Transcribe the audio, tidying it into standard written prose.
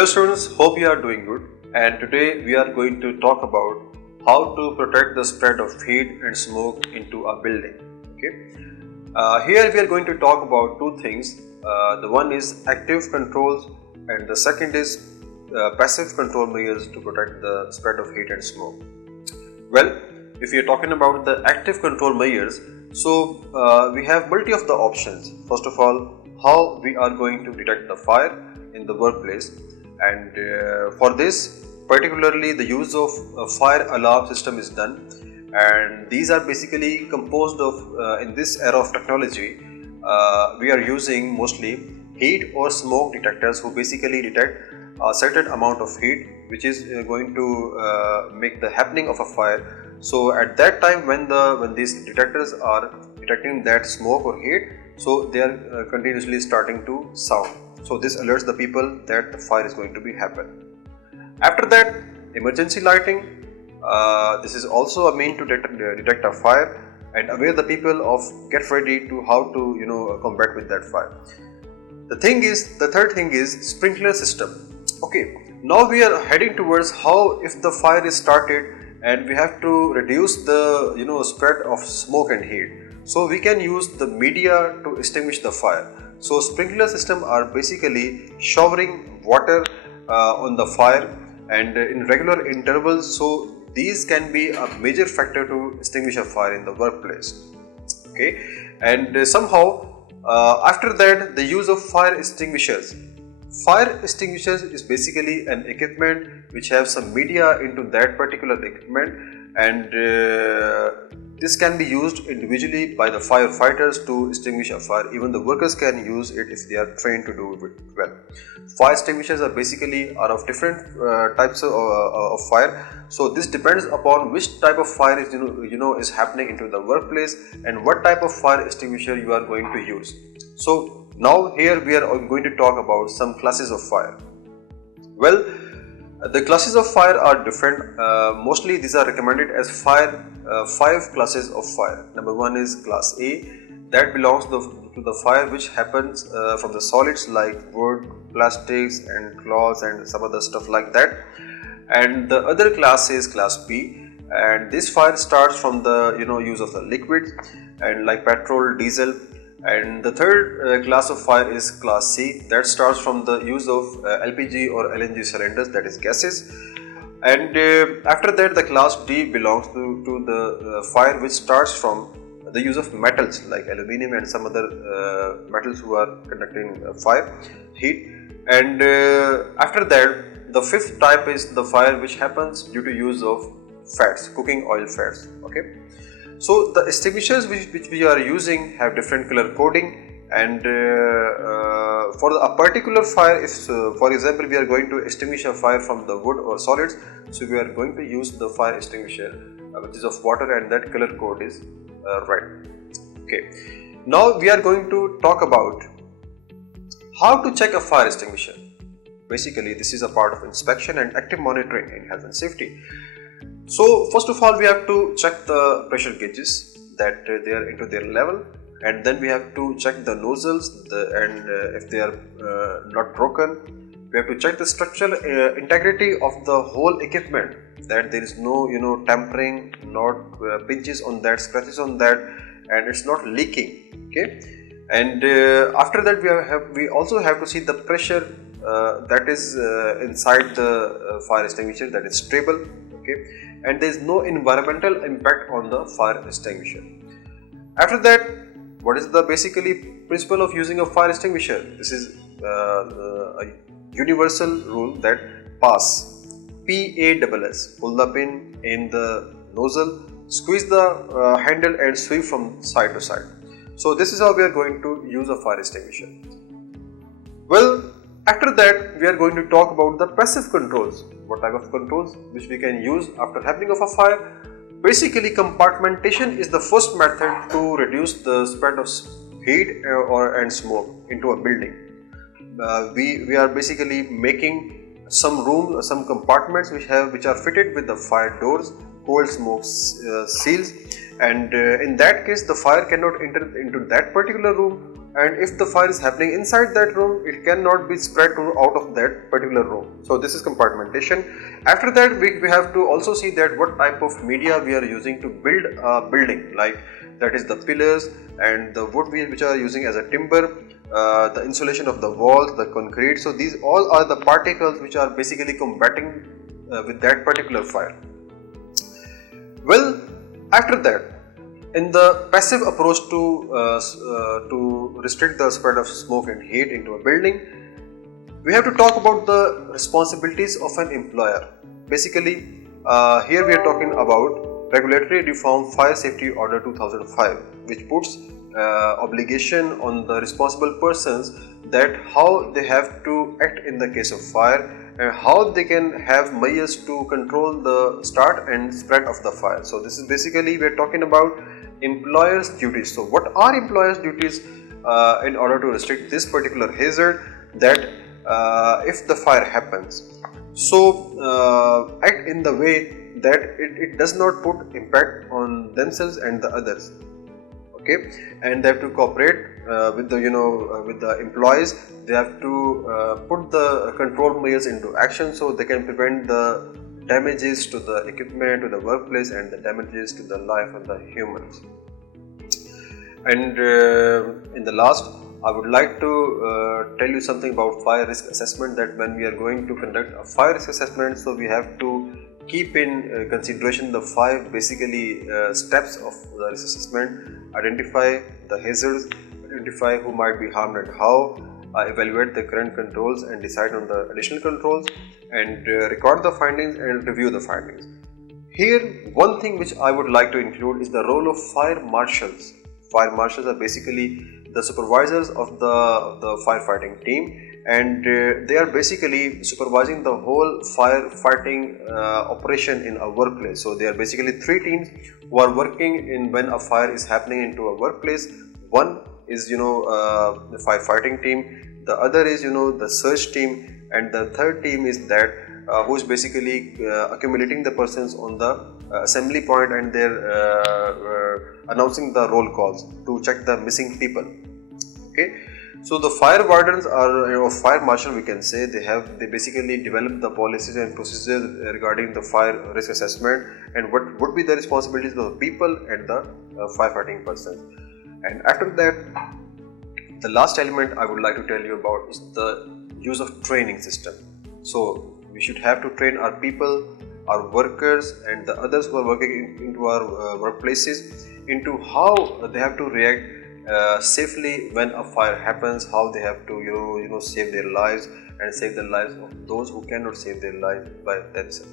Hello students, hope you are doing good, and today we are going to talk about how to protect the spread of heat and smoke into a building. Here we are going to talk about two things. The one is active controls and the second is passive control measures to protect the spread of heat and smoke. Well, if we are talking about the active control measures, so we have multi of the options. First of all, how we are going to detect the fire in the workplace, and for this particularly the use of a fire alarm system is done, and these are basically composed of in this era of technology we are using mostly heat or smoke detectors who basically detect a certain amount of heat which is going to make the happening of a fire. So at that time when these detectors are detecting that smoke or heat, so they are continuously starting to sound. So this alerts the people that the fire is going to be happen. After that, emergency lighting. This is also a mean to detect a fire and aware the people of get ready to how to combat with that fire. The third thing is sprinkler system. Okay, now we are heading towards how if the fire is started and we have to reduce the spread of smoke and heat. So we can use the media to extinguish the fire. So sprinkler system are basically showering water on the fire and in regular intervals. So these can be a major factor to extinguish a fire in the workplace. Okay, and somehow after that the use of fire extinguishers. Fire extinguishers is basically an equipment which has some media into that particular equipment, and this can be used individually by the firefighters to extinguish a fire. Even the workers can use it if they are trained to do it well. Fire extinguishers are basically of different types of fire. So this depends upon which type of fire is happening into the workplace and what type of fire extinguisher you are going to use. So now here we are going to talk about some classes of fire. Well, the classes of fire are different. Mostly these are recommended as five classes of fire. Number one is class A, that belongs to the fire which happens from the solids like wood, plastics and cloths and some other stuff like that. And the other class is class B, and this fire starts from the use of the liquids and like petrol, diesel. And the third class of fire is class C, that starts from the use of LPG or LNG cylinders, that is gases. And after that the class D belongs to the fire which starts from the use of metals like aluminum and some other metals who are conducting fire heat. And after that the fifth type is the fire which happens due to use of fats, cooking oil fats. Okay. So the extinguishers which we are using have different color coding, and for a particular fire, if for example we are going to extinguish a fire from the wood or solids, so we are going to use the fire extinguisher which is of water, and that color code is red. Okay. Now we are going to talk about how to check a fire extinguisher. Basically this is a part of inspection and active monitoring in health and safety. So first of all we have to check the pressure gauges that they are into their level, and then we have to check the nozzles and if they are not broken. We have to check the structural integrity of the whole equipment, that there is no tampering, not pinches on that, scratches on that, and it's not leaking. Okay, and after that we also have to see the pressure that is inside the fire extinguisher, that is stable. Okay, and there is no environmental impact on the fire extinguisher. After that, what is the basically principle of using a fire extinguisher? This is a universal rule that PASS, PASS. Pull the pin in the nozzle, squeeze the handle and sweep from side to side. So this is how we are going to use a fire extinguisher. Well, after that we are going to talk about the passive controls. What type of controls which we can use after happening of a fire? Basically compartmentation is the first method to reduce the spread of heat and smoke into a building. We are basically making some room, some compartments which are fitted with the fire doors, cold smoke seals, and in that case the fire cannot enter into that particular room and if the fire is happening inside that room, it cannot be spread to out of that particular room. So this is compartmentation. After that, we have to also see that what type of media we are using to build a building, like that is the pillars and the wood which are using as a timber, the insulation of the walls, the concrete. So these all are the particles which are basically combating with that particular fire. Well, after that, in the passive approach to restrict the spread of smoke and heat into a building, we have to talk about the responsibilities of an employer. Basically, here we are talking about Regulatory Reform Fire Safety Order 2005, which puts obligation on the responsible persons that how they have to act in the case of fire and how they can have measures to control the start and spread of the fire. So this is basically we are talking about employers' duties. So what are employers' duties in order to restrict this particular hazard, that if the fire happens, so act in the way that it does not put impact on themselves and the others. Okay, and they have to cooperate with the with the employees. They have to put the control measures into action so they can prevent the damages to the equipment, to the workplace, and the damages to the life of the humans. And in the last, I would like to tell you something about fire risk assessment, that when we are going to conduct a fire risk assessment, so we have to keep in consideration the 5 basically steps of the risk assessment: identify the hazards, identify who might be harmed and how, evaluate the current controls and decide on the additional controls, and record the findings and review the findings. Here, one thing which I would like to include is the role of fire marshals. Fire marshals are basically the supervisors of the firefighting team, and they are basically supervising the whole firefighting operation in a workplace. So there are basically 3 teams who are working in when a fire is happening into a workplace. One is the firefighting team, the other is the search team, and the third team is that who is basically accumulating the persons on the assembly point, and they're announcing the roll calls to check the missing people. Okay, so the fire wardens are fire marshal, we can say. They basically develop the policies and procedures regarding the fire risk assessment and what would be the responsibilities of the people and the firefighting persons. And after that, the last element I would like to tell you about is the use of training system. So we should have to train our people, our workers, and the others who are working into our workplaces into how they have to react safely when a fire happens, how they have to save their lives and save the lives of those who cannot save their life by themselves.